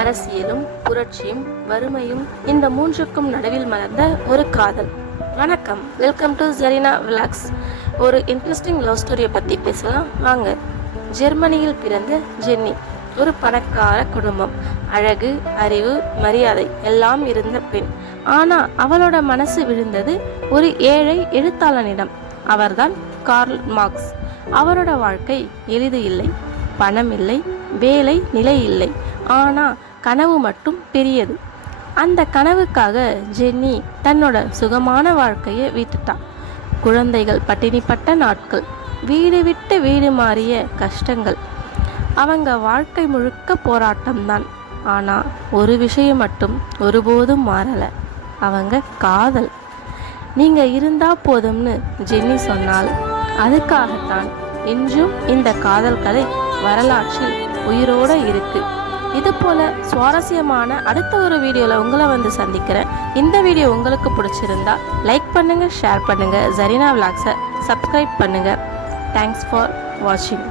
அரசியலும் புரட்சியும் வறுமையும் இந்த மூன்றுக்கும் நடுவில் மலர்ந்த ஒரு காதல். வணக்கம், வெல்கம் டு ஜெரினா விலாக்ஸ். ஒரு இன்ட்ரெஸ்டிங் லவ் ஸ்டோரியை பற்றி பேசலாம் வாங்க. ஜெர்மனியில் பிறந்த ஜென்னி ஒரு பணக்கார குடும்பம். அழகு, அறிவு, மரியாதை எல்லாம் இருந்த பெண். ஆனால் அவளோட மனசு விழுந்தது ஒரு ஏழை எழுத்தாளனிடம். அவர்தான் கார்ல் மார்க்ஸ். அவரோட வாழ்க்கை எளிது இல்லை. பணம் இல்லை, வேலை நிலை இல்லை, ஆனால் கனவு மட்டும் பெரியது. அந்த கனவுக்காக ஜென்னி தன்னோட சுகமான வாழ்க்கையை விட்டுட்டான். குழந்தைகள் பட்டினிப்பட்ட நாட்கள், வீடு விட்டு வீடு மாறிய கஷ்டங்கள். அவங்க வாழ்க்கை முழுக்க போராட்டம்தான். ஆனால் ஒரு விஷயம் மட்டும் ஒருபோதும் மாறலை, அவங்க காதல். நீங்கள் இருந்தால் போதும்னு ஜென்னி சொன்னால் அதுக்காகத்தான் இன்றும் இந்த காதல் கதை வரலாற்றில் உயிரோடு இருக்கு. இது போல சுவாரஸ்யமான அடுத்த ஒரு வீடியோவில் உங்களை வந்து சந்திக்கிறேன். இந்த வீடியோ உங்களுக்கு பிடிச்சிருந்தா லைக் பண்ணுங்கள், ஷேர் பண்ணுங்கள், ஜெரினா விலாக்ஸை சப்ஸ்கிரைப் பண்ணுங்கள். தேங்க்ஸ் ஃபார் வாட்சிங்.